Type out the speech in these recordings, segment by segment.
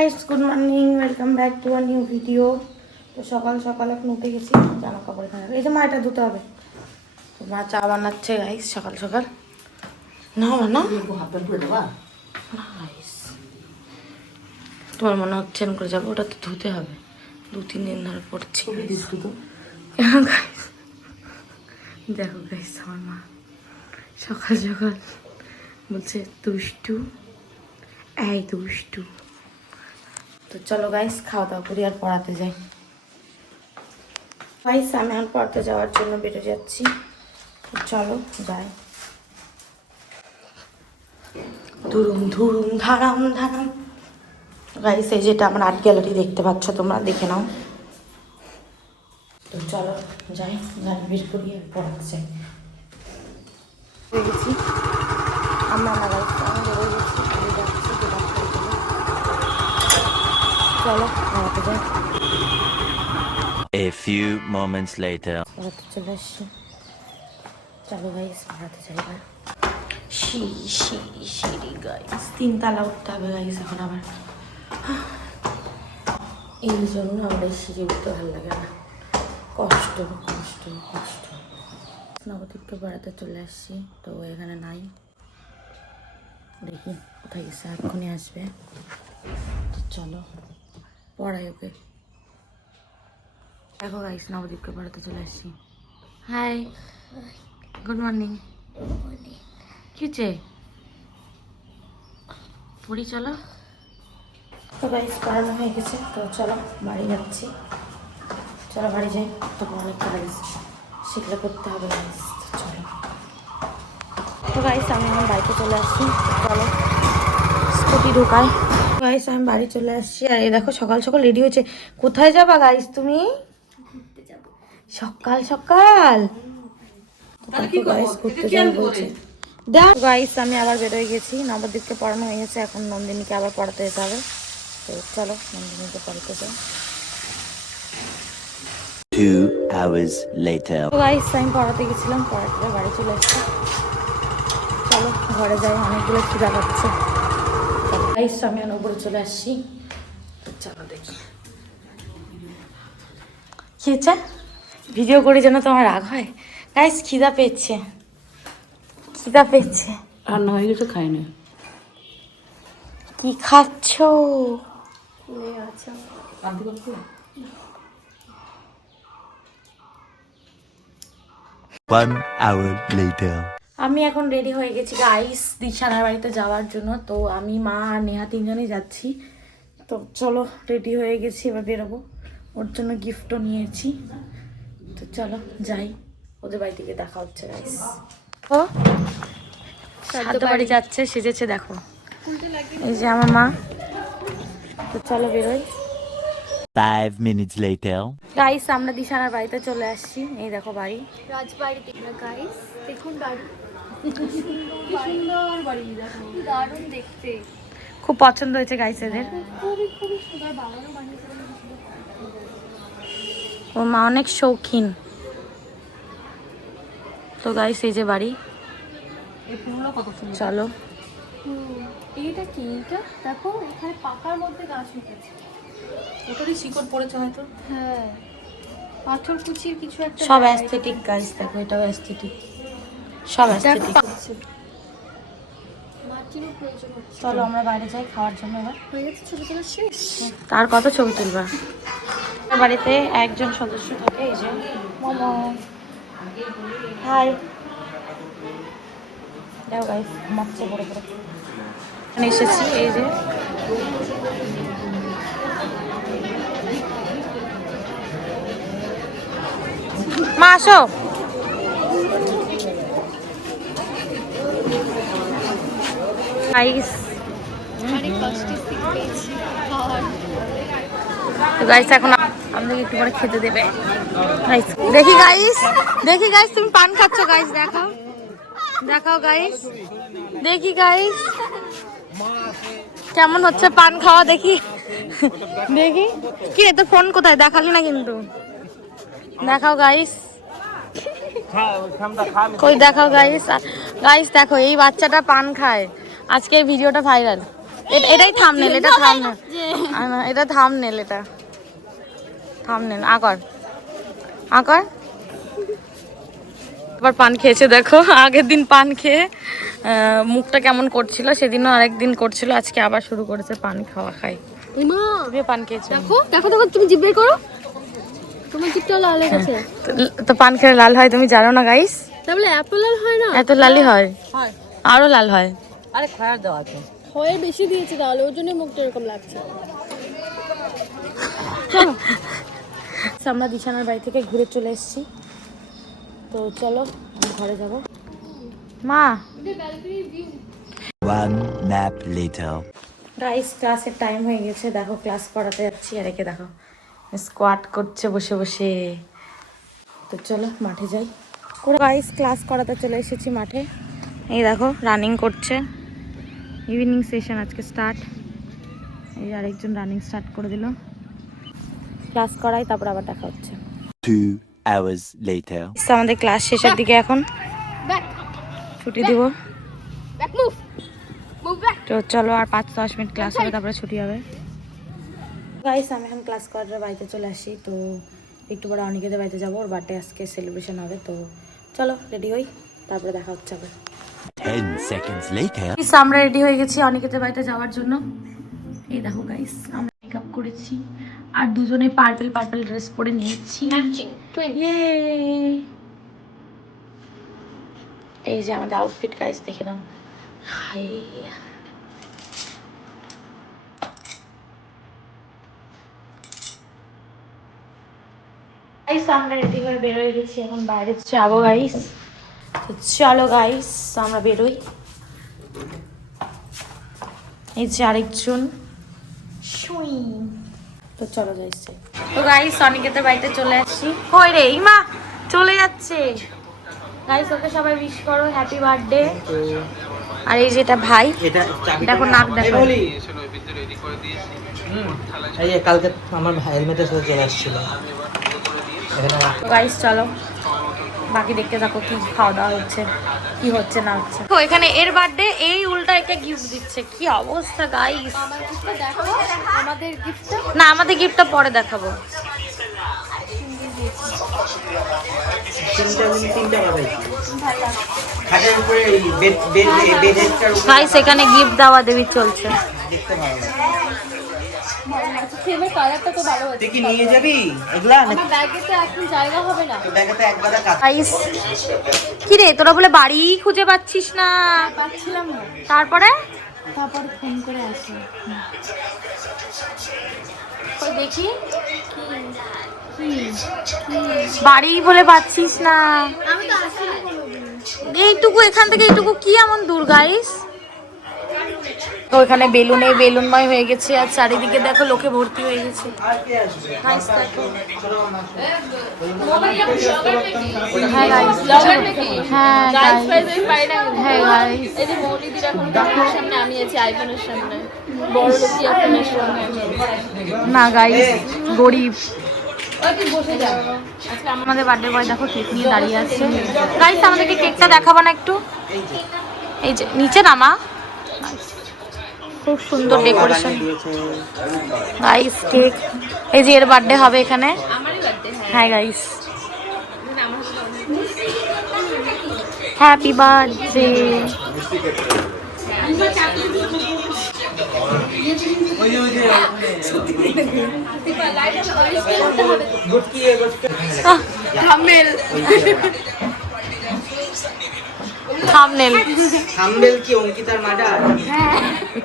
Guys, good morning, welcome back to a new video. তো সকাল সকাল এখন উঠে গেছি, জামা কাপড় এখানে এই যে মাটা ধুতে হবে। তো মা চা বানাচ্ছে গাইস সকাল সকাল। না না গাইস, তোমার মনে হচ্ছে করে যাবো, ওটা তো ধুতে হবে, 2-3 দিন ধরে পড়ছি। দেখো গাইস, আমার মা সকাল সকাল বলছে দুষ্টু, এই দুষ্টু। তো চলো গাইস, খাওয়া দাওয়া করি আর পড়াতে যাই। গাইস, আমি এখন পড়তে যাওয়ার জন্য বেরো যাচ্ছি। চলো যাই। ধুরুম ধুরুম ধারাম ধারাম। গাইস, এই যেটা আমার আর্ট গ্যালারি দেখতে পাচ্ছ তোমরা, দেখে নাও। তো চলো যাই, গাড়ি বের করি আর পড়াতে যাই। হয়ে গেছি আমরা না গাইস, আমি বেরোয় গেছি, আমি যাচ্ছি। চলো পড়াতে যাই। A few moments later. পড়াতে চলে এসছি। চলো গাইস, পড়াতে যাই এবার। সিঁড়ি গাইস, 3 তলা উঠতে হবে গাইস এখন আবার। এই জন্য আমার এই সিঁড়ি উঠতে ভালো লাগে না, কষ্ট কষ্ট কষ্ট। নবদ্বীপকে পড়াতে চলে আসছি, তো এখানে নাই, দেখি কোথায় গেছে, এক্ষুনি আসবে। তো চলো পড়াই ওকে। দেখো গাইস, নবদ্বীপকে পড়াতে চলে আসছি। Hi, good morning. কি হচ্ছে পড়ি, চলো। তো গাইস, পড়ানো হয়ে গেছে, তো চলো বাড়ি যাচ্ছি। চলো বাড়ি যাই, তো অনেক কাজ সেগুলো করতে হবে গাইস। তো চলো। তো গাইস, আমি এখন বাড়িতে চলে আসছি। চলো স্কুটি ঢোকাই। গাইস, আমি বাড়ি চলে আসছি, আর এই দেখো সকাল সকাল রেডি হয়েছে। কোথায় যাবা গাইস তুমি? সকাল সকাল গাইস ঘুরতে যাবো বলছে। গাইস, আমি আবার বেরোয় গেছি, নবদ্বীপকে পড়ানো হয়ে গেছে, এখন নন্দিনীকে আবার পড়াতে যেতে হবে। তো চলো নন্দিনীকে পড়াতে যাই। 2 hours later. তো গাইস, আমি পড়াতে গেছিলাম, পড়াতে বাড়ি চলে এসেছি। চলো ঘরে যাই, অনেকগুলো খিদা পাচ্ছে। গাইস, আমি এখন উপরে চলে আসছি। তো চলো দেখি কি হচ্ছে। ভিডিও করি যেন তোমার রাগ হয়। গাইস, খিদা পেয়েছে, খিদা পেয়েছে। রান্না হয়ে গেছে, খাই না। কি খাচ্ছ? 1 hour later. আমি এখন রেডি হয়ে গেছি গাইস, দিশানার বাড়িতে যাওয়ার জন্য। তো আমি, মা আর নেহা 3 জনই যাচ্ছি। তো চলো রেডি হয়ে গেছি, এবার বেরোবো। ওর জন্য গিফটও নিয়েছি। তো চলো যাই, ওদের বাড়ি থেকে দেখা হচ্ছে গাইস। ও সাধ্য বাড়ি যাচ্ছে, সেজেছে দেখো, এই যে আমার মা। তো চলো বেরোই। 5 minutes later. গাইস, আমরা দিশানার বাড়িতে চলে আসছি, এই দেখো বাড়ি, রাজবাড়ি। দেখুন গাইস, দেখুন বাড়ি, কি সুন্দর বাড়ি, দেখো দারুণ দেখতে, খুব পছন্দ হয়েছে গাইস এদের। খুবই খুবই সুন্দর, বাগানও বানিয়েছে। ওর মা অনেক শৌখিন। তো গাইস, এই যে বাড়ি, চলো। এইটা কি, এটা দেখো, এখানে পাকার মধ্যে গাছ উঠেছে, ওটারই শিকড় পড়েছে হয়তো। হ্যাঁ, পাথর কুচির কিছু একটা, সব অ্যাস্থেটিক গাইস, দেখো এটাও অ্যাস্থেটিক, সব অ্যাস্থেটিক। মাটিরও প্রয়োজন হচ্ছে। চলো আমরা বাইরে যাই খাওয়ার জন্য এবার। হয়ে গেছে ছবি তোলা শেষ। তার কত ছবি তুলবা? বাড়িতে একজন সদস্য থাকে, এই যে মোমো। হাই, দেখো গাইস, ঘুমাচ্ছে বড় বড়। এখানে এসেছি, এই যে মা আসো। গাইস, তো গাইস এখন আমাদেরকে একটু পরে খেতে দেবে গাইস। দেখি গাইস, দেখি গাইস, তুমি পান খাচ্ছ গাইস, দেখাও দেখাও গাইস, দেখি গাইস কেমন হচ্ছে পান খাওয়া, দেখি দেখি। কি রে, তোর ফোন কোথায়? দেখালি না কিন্তু, দেখাও গাইস, কই দেখাও গাইস। গাইস দেখো, এই বাচ্চাটা পান খায়, আজকে ভিডিওটা ভাইরাল। এটাই থাম্বনেল, এটা থাম্বনেল, এটা থাম্বনেল, এটা থাম্বনেল। আকর আকর আবার পান খেয়েছে দেখো, আগের দিন পান খেয়ে মুখটা কেমন করছিল, সেদিনও আরেকদিন করছিল, আজকে আবার শুরু করেছে পান খাওয়া। খাই তুমিও পান খেয়েছো? দেখো দেখো দেখো, তুমি জিভ বের করো, তোমার জিভটা লাল হয়ে গেছে। তো পান খেলে লাল হয় তুমি জানো না গাইস? তাহলে এত লাল হয় না? এত লালই হয়, আরো লাল হয়। আরে খয়ার দেওয়া আছে। হয় বেশি দিয়েছে তাহলে, ওর জন্য মুখটা এরকম লাগছে। আমরা দিশানার বাড়ি থেকে ঘুরে চলে এসেছি, তো চলো ঘরে যাব। মা, 1 nap later. গাইস ক্লাসের টাইম হয়ে গেছে, দেখো ক্লাস করাতে যাচ্ছি, আর একে দেখো স্কোয়াট করছে বসে বসে। তো চলো মাঠে যাই। গাইস ক্লাস করাতে চলে এসেছি মাঠে, এই দেখো রানিং করছে, ইভিনিং সেশন আজকে স্টার্ট। এই আরেকজন রানিং স্টার্ট করে দিল। ক্লাস করাই, তারপর আবার দেখা হচ্ছে। 2 hours later. আমাদের ক্লাস শেষের দিকে, এখন ব্যাক ছুটি দিব। Back move move back. তো চলো আর 5-10 মিনিট ক্লাস হবে, তারপরে ছুটি হবে। গাইস আমি এখন ক্লাস করার বাড়িতে চলে আসি, তো একটু পরে অনিকেদের বাড়িতে যাবো, ওর বার্থডে আজকে সেলিব্রেশন হবে। তো চলো রেডি হই, তারপরে দেখা হচ্ছে আবার। 10 seconds later. আমরা রেডি হয়ে গেছি অনিকেতের বাড়িতে যাওয়ার জন্য। এই দেখো গাইস আমরা মেকআপ করেছি, আর দুজনে পার্পল পার্পল ড্রেস পরে নিয়েছি। Yay! এই যে আমাদের আউটফিট গাইস, দেখে নাও। হাই, গাইস আমরা রেডি হয়ে বের হয়ে গেছি, এখন বাইরে যাবো গাইস। তো চলো গাইস আমরা বেরোই। এই যে আরেকজন, তো চলো গাইস। তো গাইস অনিকেতের বাড়িতে চলে আসছি। কই রে ইমা, চলে যাচ্ছে গাইস। ওকে সবাই উইশ করো, হ্যাপি বার্থডে। আর এই যেটা ভাই, দেখো নাক দেখো। এই যে কালকে আমার হেলমেটের সাথে চলে আসছিল। গাইস চলো বাকি দেখতে থাকো, কি খাওয়া দাওয়া হচ্ছে, কি হচ্ছে না হচ্ছে। তো এখানে এর বার্থডে, এই উল্টা একে গিফট দিচ্ছে, কি অবস্থা গাইস। আমার গিফটটা দেখো, আমাদের গিফটটা। না আমাদের গিফটটা পরে দেখাবো। তিনটা বাজাইছি। খাটের উপরে এই বেডের উপরে গাইস এখানে গিফট দেওয়া দেবী চলছে। দেখতে পারো। ফ্রেমের কালারটা তো ভালো হচ্ছে। তুই কি নিয়ে যাবি এগুলা? আমার ব্যাগে তো এখন জায়গা হবে না। তো ব্যাগে তো একবারে কাজ। গাইস কি রে তোরা বলে বাড়ি খুঁজে পাচ্ছিস না? পাচ্ছিলাম না, তারপরে ফোন করে আসি। ওই দেখি বাড়ি বলে পাচ্ছিস না। আমি তো আসিনি কোনোদিন। এইটুকু এখান থেকে এইটুকু কি এমন দূর গাইস। তো এখানে বেলুনে বেলুনময় হয়ে গেছে, আর চারিদিকে দেখো লোকে ভর্তি হয়ে গেছে। আর কে আসবে? গাইস দেখো, হ্যাঁ গাইস, হ্যাঁ হ্যাঁ গাইস, এই যে মৌলিদির এখন দোকানের সামনে, আমি আছি আইফোনের সামনে, বড় লোকি আইফোনের সামনে। না গাইস গরিব। ওই তুই বসে যা। আজকে আমাদের বার্থডে বয় দেখো কেক নিয়ে দাঁড়িয়ে আছে। গাইস আমাদেরকে কেকটা দেখাবো না একটু? এই যে নিচে নামা, খুব সুন্দর ডেকোরেশন গাইস। কেক এই যে এর বার্থডে হবে এখানে। আমারই বার্থডে। হ্যাঁ guys, happy birthday. Thumbnail thumbnail কি অঙ্কিতার মার্ডার?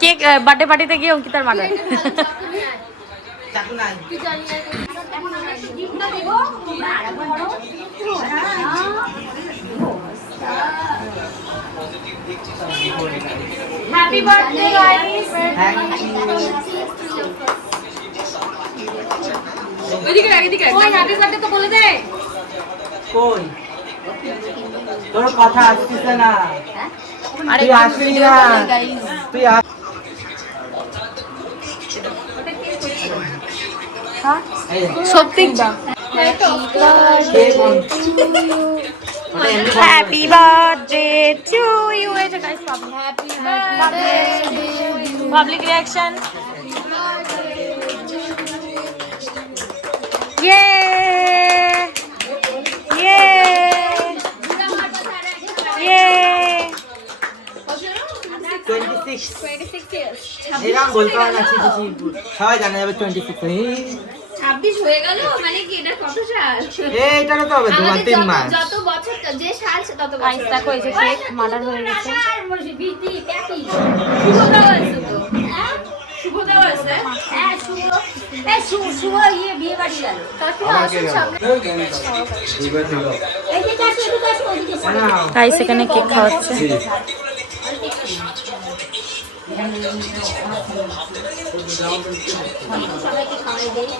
কেক বার্থডে পার্টিতে গিয়ে অঙ্কিতার মার্ডার। চাকু নাই। তুই জানি না হ্যাপি বার্থডে গাইস। ওইদিকে এদিকে ওই হ্যাপি বার্থডে তো বলে দে। কই তোর কথা আসছে না? আরে তুই আসবি না, গাইস। তুই আস। সত্যি কে কোন? Happy birthday to you. এই যে guys happy birthday public reaction. ইয়ে ইয়ে ইয়ে 26 26 years এরকম বলতে হয় না, সবাই জানা যাবে 26। 26 হয়ে গেল মানে কি এটা কত সাল? এইটারও তো হবে 2-3 মাস। যত বছর যে সাল তত গাইস বছর। দেখো এই যে কেক মার্ডার হয়ে গেছে। শুভদাও আছে তো। শুভদাও আছে। হ্যাঁ শুভ। শুভ বিয়ে বাড়ি গেল। কাকিমা আসুন সামনে। এই যে কাছে ওদিকে পড়ে। গাইস এখানে কেক খাওয়াচ্ছে। সবাইকে খাওয়াই দেই।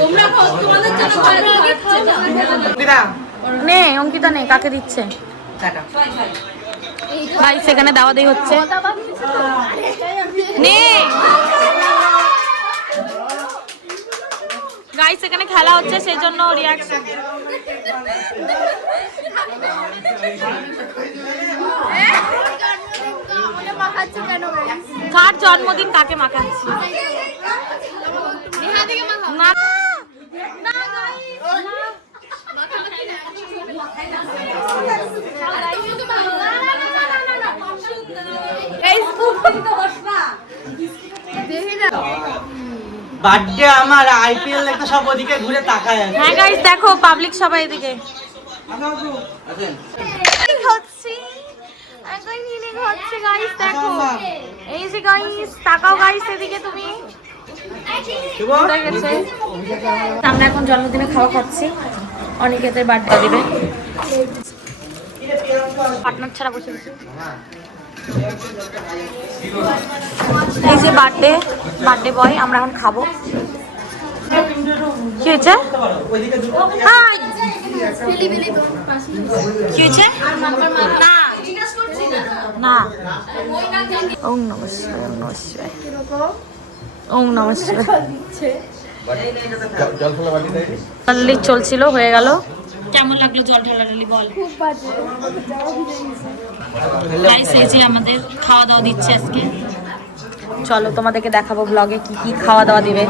তোমরা তোমাদের জন্য ভালো খাচ্ছে না। দিদা নে অঙ্কিতা নে, কাকে দিচ্ছে? টাটা। গাইস এখানে দাওয়া দেই হচ্ছে। নে গাইস এখানে খেলা হচ্ছে সেই জন্য রিয়াকশন। কার জন্মদিন কাকে মাখাচ্ছি? না বার্থডে আমার, আইপিএল দেখতে সব ওদিকে ঘুরে তাকায় আছে। হ্যাঁ গাইস দেখো পাবলিক সবাই এদিকে হচ্ছে। এখন হিলিং হচ্ছে গাইস দেখো। এই যে গাইস তাকাও গাইস এদিকে তুমি। উড়ে গেছে। আমরা এখন জন্মদিনে খাওয়া খাচ্ছি। অনিকেতের বার্থডে দিবে। পার্টনার ছাড়া বসে বসে। এই যে বার্থডে বয়, আমরা এখন খাবো। কি হয়েছে? হাই কি হয়েছে? না ওম নমঃ শিবায় ওম নমঃ শিবায় ওম নমঃ শিবায়। জল চলছিল, হয়ে গেল। কেমন লাগলো জল ঢালাঢালি বল? খুব বাজে। গাইস এই যে আমাদের খাওয়া দাওয়া দিচ্ছে আজকে। চলো তোমাদেরকে দেখাবো ব্লগে কি কি খাওয়া দাওয়া দিবে।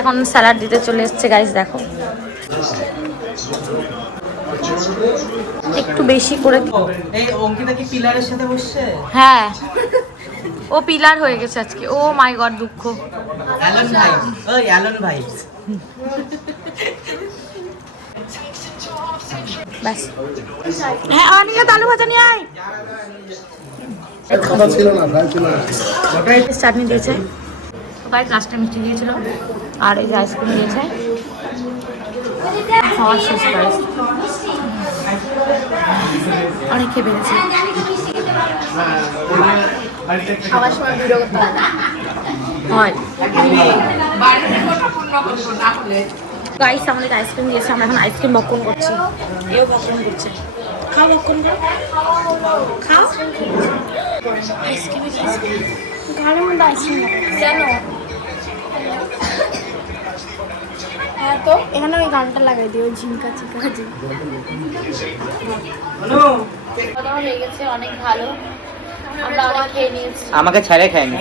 এখন স্যালাড দিতে চলে এসছে গাইস দেখো। একটু বেশি করে এই অঙ্কিতা কি পিলারের সাথে বসছে? হ্যাঁ ও পিলার হয়ে গেছে আজকে। ও মাই গড দুঃখ। অ্যালন ভাই, ওই অ্যালন ভাই। ব্যাস হ্যাঁ অনিকা আলু ভাজা নিয়ে আয়। খাবার ছিল না, ফ্রাই ছিল না। চাটনি দিয়েছে গাইস, লাস্টে মিষ্টি দিয়েছিল আর এই যে আইসক্রিম দিয়েছে। খাওয়া শেষ গাইস, অনেক খেয়ে পেয়েছি। খাওয়ার সময় ভিডিও করতে হয় না। হয় গাইস আমাদের আইসক্রিম দিয়েছে, আমরা এখন আইসক্রিম বক্ষণ করছি। এও বক্ষণ করছে। খাও বক্ষণ করো, খাও আইসক্রিম। গানের মধ্যে আইসক্রিম কেন? হ্যাঁ তো এখানে ওই গানটা লাগাই দিও, ঝিঙ্কা চিকা ঝিঙ্কা। খাওয়া হয়ে গেছে, অনেক ভালো। আমরা অনেক খেয়ে নিয়েছি। আমাকে ছাড়ে খায়নি।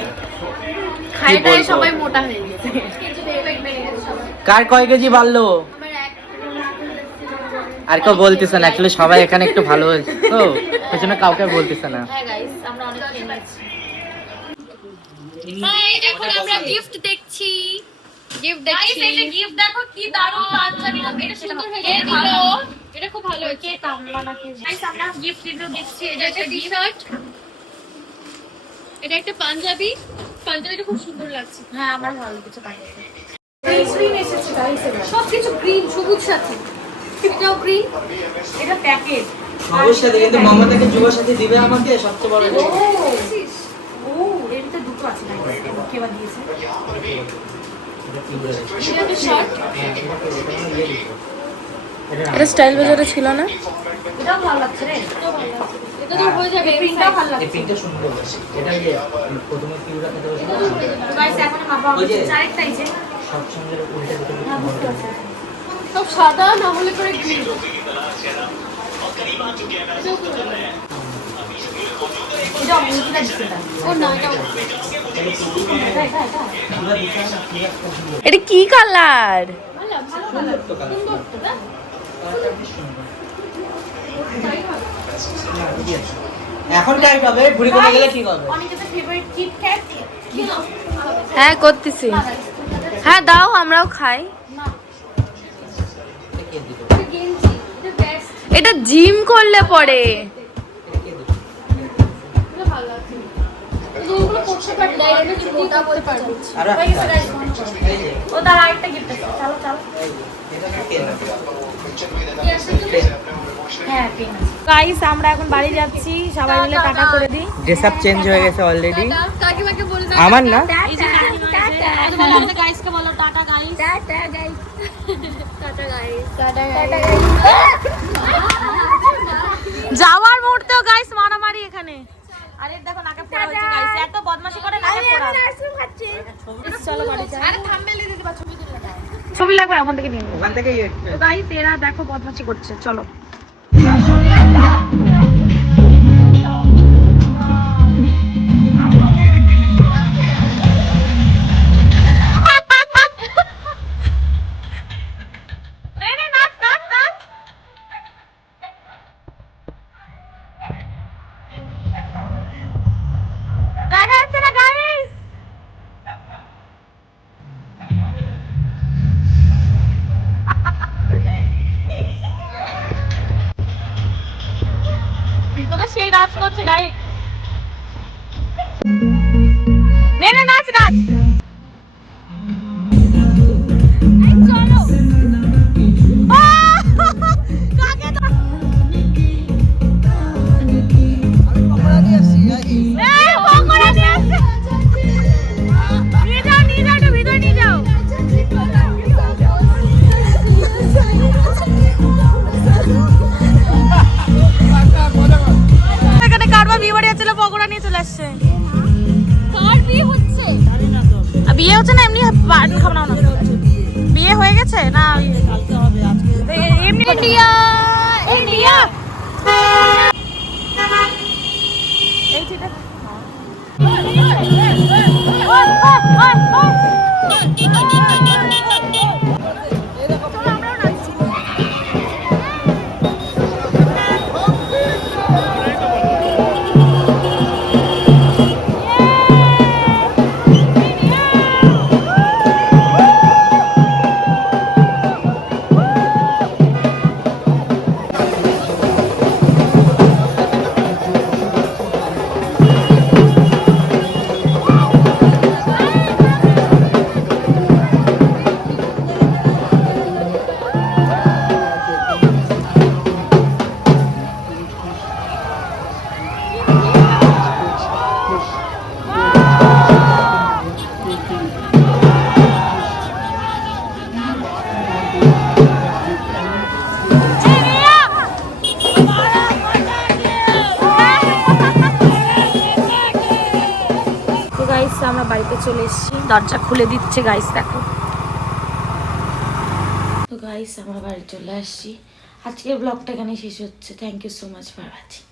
খাইটাই সবাই মোটা হয়ে গেছে। কার কয় কেজি বাড়লো আর কেউ বলতেছে না। অ্যাকচুয়ালি সবাই এখানে একটু ভালো হয়েছে তো, ওই জন্য কাউকে বলতেছে না। হ্যাঁ গাইস আমরা অনেক খেয়ে নিয়েছি। এখন আমরা গিফট দেখছি। গিফট দেখছি। এটা গিফট দেখো কি দারুণ পাঞ্জাবি, এটা সুন্দর হয়েছে। এটা খুব ভালো হয়েছে। কে কামলা নাকি? গাইস আমরা গিফট রিভিউ দেখছি। এটা একটা টি-শার্ট, এটা একটা পাঞ্জাবি। পাঞ্জাবিটা খুব সুন্দর লাগছে। হ্যাঁ আমার ভালো কিছু পাইনি। গ্রিন এসেছে গাইস, সবকিছু গ্রিন, সবুজ সাথী। এটাও গ্রিন। এটা প্যাকেট। অবশ্যই কিন্তু মমতাকে যুবর সাথে দিবে আমাকে সবচেয়ে বড় জিনিস। ও এর ভিতরে দুটো আছে গাইস, কে বা দিয়েছে? এটা একটা শার্ট। এটা স্টাইল বাজারে ছিল না? এটাও ভালো লাগছে রে। এটা তো হয়ে যাবে। প্রিন্টটাও ভালো এই লাগছে। পিনটা সুন্দর। এটা যে প্রথমে কিউরা খেতে বসে গাইস এখন মাপা হচ্ছে আরেকটাই যে সব সঙ্গে উল্টে দিতে সব সাদা না হলে পরে গ্রিন। এটা কি কালার? এখন টাইট হবে, বুড়ি কমে গেলে ঠিক হবে। হ্যাঁ করতেছি। হ্যাঁ দাও, আমরাও খাই। এটা জিম করলে পরে ও তার আরেকটা গিফট আছে। চলো চলো। হ্যাঁ গাইস, আমরা এখন বাড়ি যাচ্ছি, সবাই মিলে টাটা করে দিই। ড্রেস আপ চেঞ্জ হয়ে গেছে অলরেডি। কাকিমাকে বলে দাও আমার না, এই যে টাটা গাইসকে বলো tata guys tata guys tata guys tata guys যাওয়ার মুহূর্তেও গাইস মারামারি এখানে। আরে দেখো নাকে ফোড়া হচ্ছে গাইস, এত বদমাশি করে নাকে ফোড়া। চলো বাড়ি যাই। আরে থাম্বনেল দিয়ে দিবা, ছবি তুলে দাও। ছবি লাগবে ওখান থেকে নিয়ে ওখান থেকেই তো গাইস এরা দেখো বদমাশি করছে। চলো সেই নাচ করছে গাই। নে নে নাচ নাচ। বিয়ে হচ্ছে না এমনি খাবো না? বিয়ে হয়ে গেছে না এমনি? ইন্ডিয়া ইন্ডিয়া এই ঠিক আছে। আমরা বাড়িতে চলে এসেছি, দরজা খুলে দিচ্ছে গাইস দেখো। তো গাইস আমরা বাড়ি চলে আসছি। আজকের ব্লগটা এখানে শেষ হচ্ছে। Thank you so much for watching.